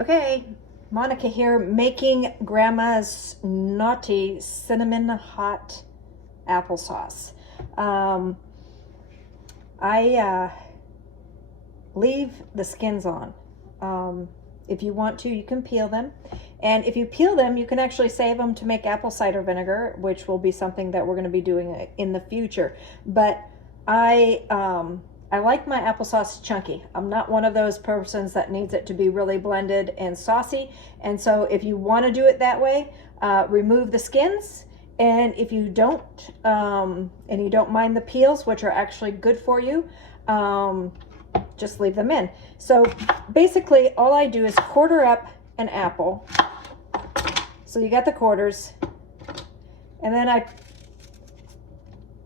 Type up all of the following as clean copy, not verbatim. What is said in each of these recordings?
Okay, Monica here, making Grandma's naughty cinnamon hot applesauce. Um, I leave the skins on. If you want to, you can peel them. And if you peel them, you can actually save them to make apple cider vinegar, which will be something that we're going to be doing in the future. But I like my applesauce chunky. I'm not one of those persons that needs it to be really blended and saucy. And so if you want to do it that way, remove the skins. And if you don't, and you don't mind the peels, which are actually good for you, just leave them in. So basically all I do is quarter up an apple. So you got the quarters, and then I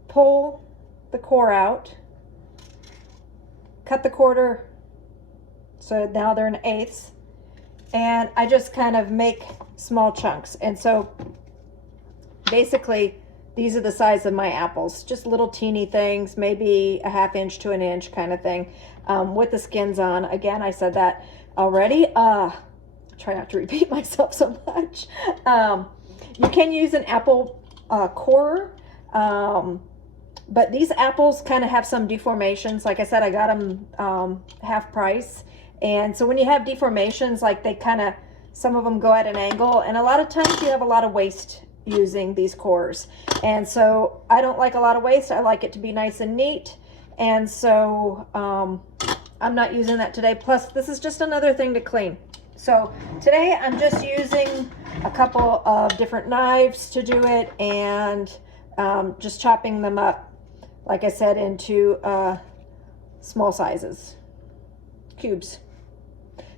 pull the core out, cut the quarter, so now they're in eighths, and I just kind of make small chunks. And so basically these are the size of my apples, just little teeny things, maybe a ½ inch to an inch kind of thing, with the skins on. Again, I said that already. Try not to repeat myself so much. You can use an apple corer, but these apples kind of have some deformations. Like I said, I got them half price. And so when you have deformations, like they kind of, some of them go at an angle, and a lot of times you have a lot of waste using these cores. And so I don't like a lot of waste. I like it to be nice and neat. And so I'm not using that today. Plus, this is just another thing to clean. So today I'm just using a couple of different knives to do it, and just chopping them up, like I said, into small sizes, cubes.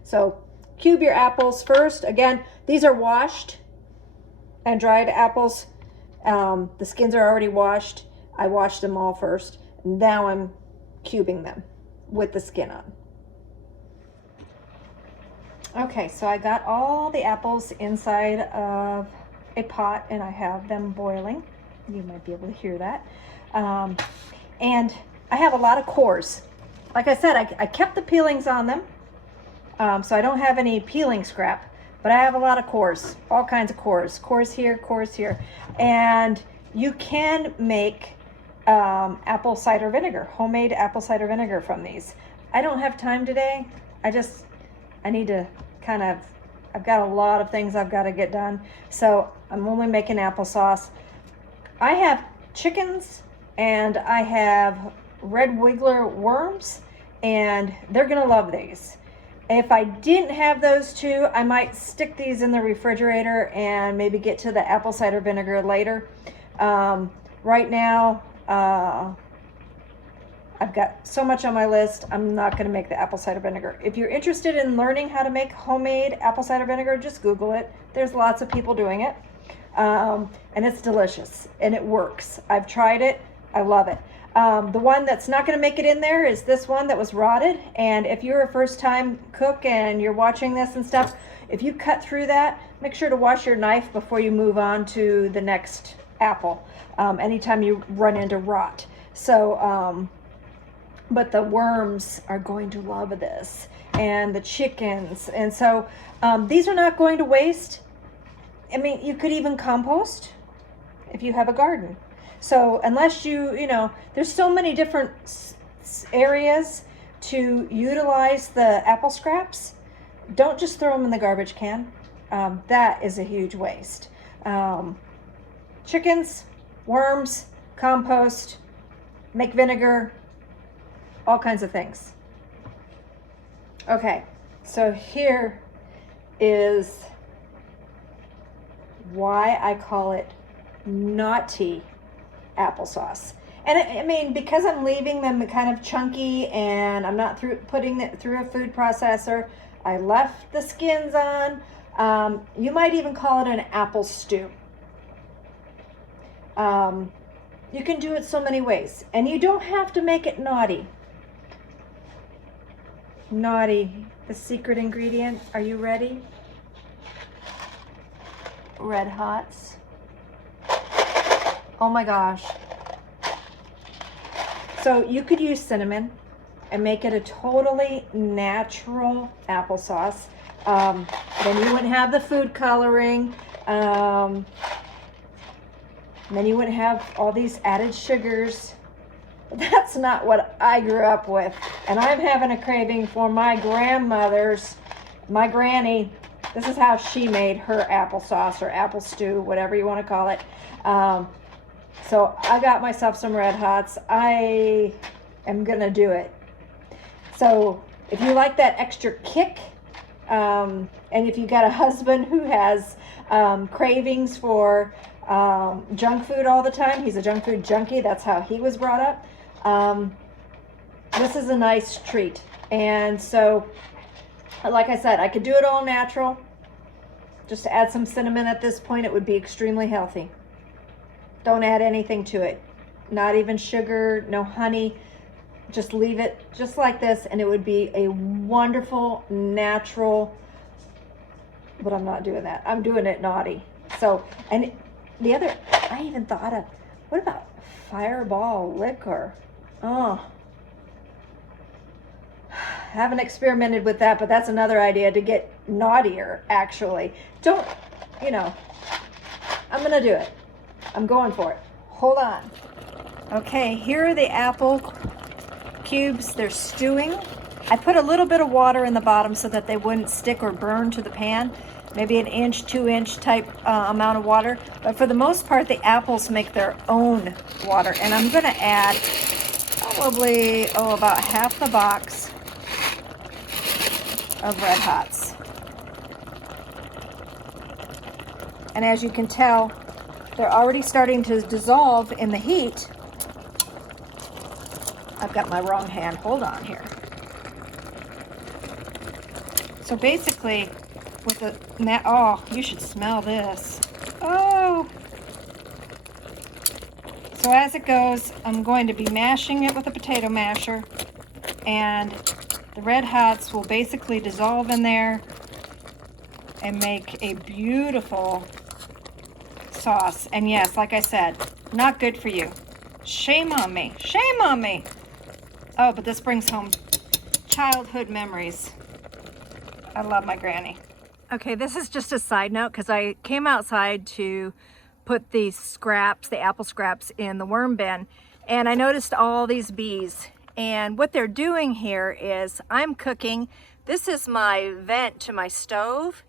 So cube your apples first. Again, these are washed and dried apples. The skins are already washed. I washed them all first. Now I'm cubing them with the skin on. Okay, so I got all the apples inside of a pot, and I have them boiling. You might be able to hear that. And I have a lot of cores. Like I said, I kept the peelings on them, so I don't have any peeling scrap, but I have a lot of cores, all kinds of cores. Cores here, cores here. And you can make apple cider vinegar, homemade apple cider vinegar from these. I don't have time today. I need to kind of, I've got a lot of things I've got to get done. So I'm only making applesauce. I have chickens and I have red wiggler worms, and they're going to love these. If I didn't have those two, I might stick these in the refrigerator and maybe get to the apple cider vinegar later. Right now, I've got so much on my list, I'm not going to make the apple cider vinegar. If you're interested in learning how to make homemade apple cider vinegar, just Google it. There's lots of people doing it. And it's delicious and it works. I've tried it. I love it. The one that's not going to make it in there is this one that was rotted. And if you're a first time cook and you're watching this and stuff, if you cut through that, make sure to wash your knife before you move on to the next apple, anytime you run into rot. So, but the worms are going to love this, and the chickens. And so these are not going to waste. I mean, you could even compost if you have a garden. So unless you know, there's so many different areas to utilize the apple scraps. Don't just throw them in the garbage can. That is a huge waste. Chickens, worms, compost, make vinegar, all kinds of things. Okay, so here is why I call it naughty applesauce. And I mean, because I'm leaving them kind of chunky and I'm not putting it through a food processor, I left the skins on. You might even call it an apple stew. You can do it so many ways, and you don't have to make it naughty. Naughty, the secret ingredient. Are you ready? Red Hots. Oh my gosh. So you could use cinnamon. and make it a totally natural applesauce. Then you wouldn't have the food coloring. Then you wouldn't have all these added sugars. But that's not what I grew up with. And I'm having a craving for my grandmother's, my granny. This is how she made her applesauce or apple stew, whatever you want to call it. So I got myself some Red Hots. I am going to do it. So if you like that extra kick, and if you got a husband who has cravings for junk food all the time, he's a junk food junkie, that's how he was brought up, this is a nice treat. And so, like I said, I could do it all natural. Just add some cinnamon at this point, it would be extremely healthy. Don't add anything to it. Not even sugar, no honey. Just leave it just like this, and it would be a wonderful, natural, but I'm not doing that. I'm doing it naughty. So, and the other, I even thought of, what about Fireball liquor? Oh, haven't experimented with that, but that's another idea to get naughtier, actually. Don't, you know, I'm gonna do it. I'm going for it. Hold on. Okay, here are the apple cubes. They're stewing. I put a little bit of water in the bottom so that they wouldn't stick or burn to the pan. Maybe an inch, 2-inch type amount of water. But for the most part, the apples make their own water. And I'm gonna add probably, about half the box of Red Hots. And as you can tell, they're already starting to dissolve in the heat. I've got my wrong hand. Hold on here. So basically, with the, oh, you should smell this. Oh. So as it goes, I'm going to be mashing it with a potato masher, and the Red Hots will basically dissolve in there and make a beautiful sauce. And yes, like I said, not good for you. Shame on me. Shame on me. Oh, but this brings home childhood memories. I love my granny. Okay, this is just a side note because I came outside to put these scraps, the apple scraps, in the worm bin, and I noticed all these bees. And what they're doing here is I'm cooking. This is my vent to my stove,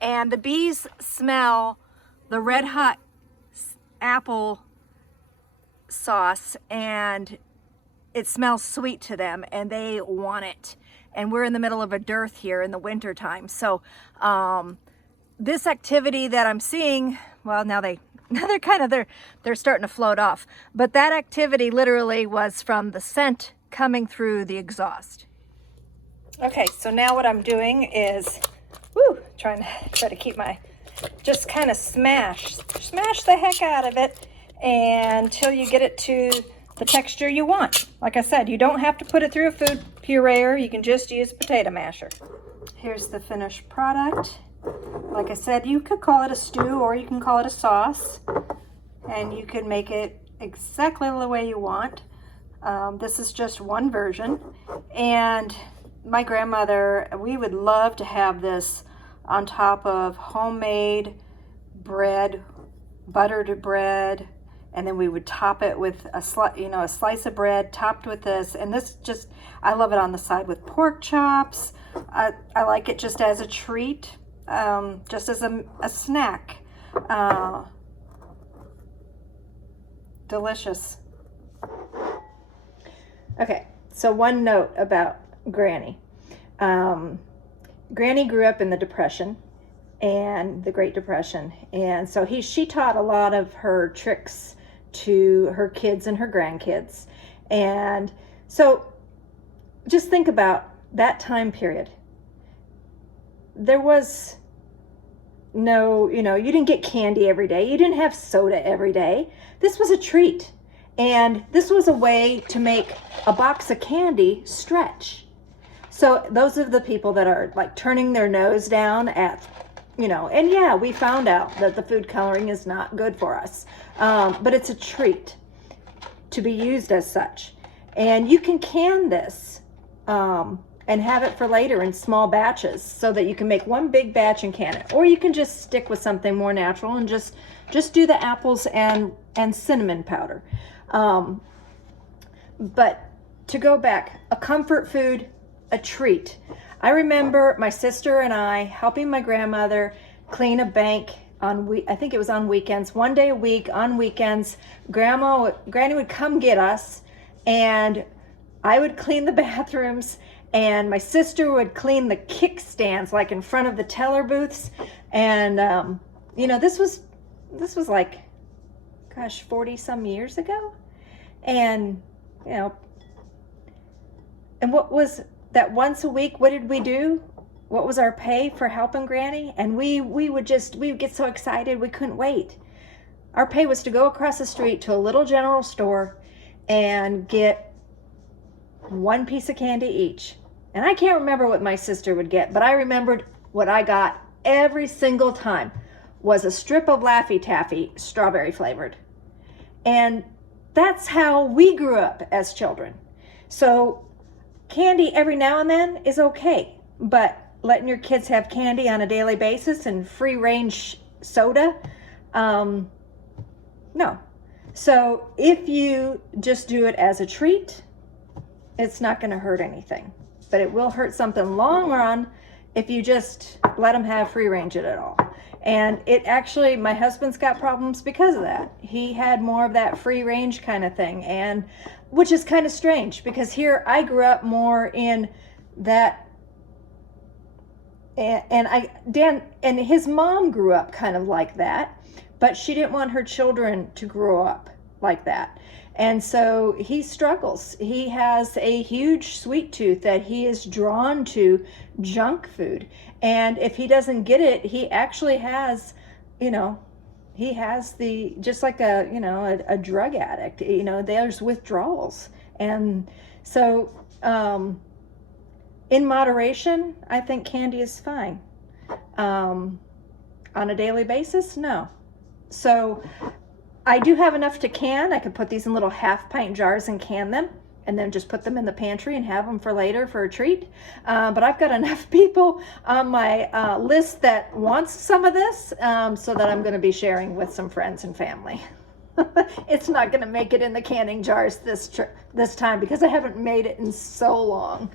and the bees smell the Red Hot apple sauce, and it smells sweet to them, and they want it. And we're in the middle of a dearth here in the winter time. So this activity that I'm seeing, well, now they're starting to float off. But that activity literally was from the scent coming through the exhaust. Okay, so now what I'm doing is, try to keep my, just kind of smash the heck out of it until you get it to the texture you want. Like I said, you don't have to put it through a food pureer. You can just use a potato masher. Here's the finished product. Like I said, you could call it a stew or you can call it a sauce, and you can make it exactly the way you want. This is just one version, and my grandmother, we would love to have this on top of homemade bread, buttered bread, and then we would top it with a slice of bread topped with this. And this just, I love it on the side with pork chops. I like it just as a treat, just as a snack. Delicious. Okay, so one note about Granny. Granny grew up in the Depression and the Great Depression, and so she taught a lot of her tricks to her kids and her grandkids. And so just think about that time period. There was no, you didn't get candy every day. You didn't have soda every day. This was a treat. And this was a way to make a box of candy stretch. So those are the people that are like turning their nose down at, and yeah, we found out that the food coloring is not good for us. But it's a treat to be used as such. And you can can this and have it for later in small batches so that you can make one big batch and can it. Or you can just stick with something more natural and just do the apples and cinnamon powder. But to go back, a comfort food, a treat. I remember my sister and I helping my grandmother clean a bank I think it was on weekends, one day a week on weekends. Granny would come get us, and I would clean the bathrooms, and my sister would clean the kickstands, like in front of the teller booths. And this was like, gosh, 40 some years ago. And and what was that once a week? What did we do? What was our pay for helping Granny? And we would get so excited we couldn't wait. Our pay was to go across the street to a little general store and get one piece of candy each. And I can't remember what my sister would get, but I remembered what I got every single time was a strip of Laffy Taffy, strawberry flavored. And that's how we grew up as children. So candy every now and then is okay, but letting your kids have candy on a daily basis and free range soda, no. So if you just do it as a treat, it's not going to hurt anything, but it will hurt something long run if you just let them have free range at all. And it actually, my husband's got problems because of that. He had more of that free range kind of thing, and which is kind of strange because here I grew up more in that. And Dan and his mom grew up kind of like that, but she didn't want her children to grow up like that. And so he struggles. He has a huge sweet tooth that he is drawn to junk food. And if he doesn't get it, he actually has, he has just like a drug addict, there's withdrawals. And so, in moderation, I think candy is fine. On a daily basis, no. So I do have enough to can. I could put these in little half-pint jars and can them, and then just put them in the pantry and have them for later for a treat. But I've got enough people on my list that wants some of this, so that I'm going to be sharing with some friends and family. It's not going to make it in the canning jars this time because I haven't made it in so long.